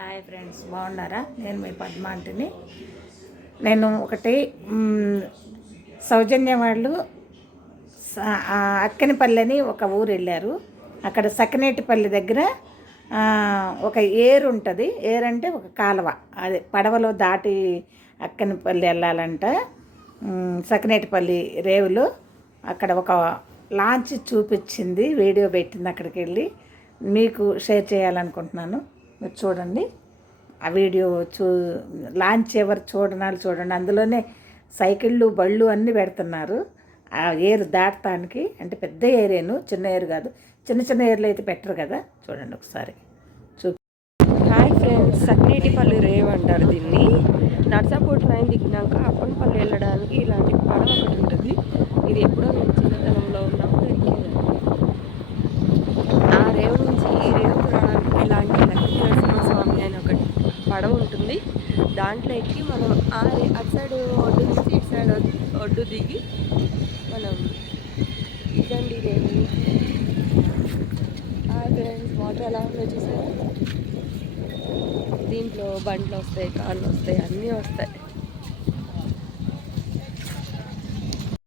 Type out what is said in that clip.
Hi friends బాగున్నారా? నేను మీ పద్మాంటిని. నేను ఒకటి సౌజన్య వాళ్ళు అక్కనిపల్లి అని ఒక ఊరు వెళ్ళారు అక్కడ సకినేటిపల్లి దగ్గర ఒక ఏరు ఉంటుంది ఏరు అంటే ఒక కాలువ. అదే పడవలో దాటి అక్కనిపల్లి వెళ్ళాలంట. సకినేటిపల్లి రేవులు. అక్కడ ఒక లాంచ్ చూపించింది వీడియో పెట్టింది అక్కడికి వెళ్ళి మీకు షేర్ చేయాలనుకుంటున్నాను. మీరు చూడండి. ఆ వీడియో చూ లాంచ్ ఎవరు చూడనాలు చూడండి. అందులోనే సైకిళ్ళు బళ్ళు అన్నీ పెడుతున్నారు. ఆ ఏరు దాటటానికి అంటే పెద్ద ఏరేను చిన్న ఏరు కాదు. చిన్న చిన్న ఏర్లు అయితే పెట్టరు కదా. చూడండి ఒకసారి. చూ హాయ్ ఫ్రెండ్స్ సక్నేటిపల్లి రేవ్ అంటారు దీన్ని. నర్సాపూర్ ట్రైన్ దిగినాక అప్పనపల్లి వెళ్ళడానికి ఇలాంటి ఉంటుంది. దాంట్లో ఎక్కి మనం ఆ అటు సైడ్ ఒడ్డు దిగి ఇటు సైడ్ ఒడ్డు దిగి మనం ఇదండి ఇదేమి ఫ్రెండ్స్ వాటర్ ఎలా ఉందో చూసారా? దీంట్లో బండ్లు వస్తాయి కార్లు వస్తాయి అన్నీ వస్తాయి.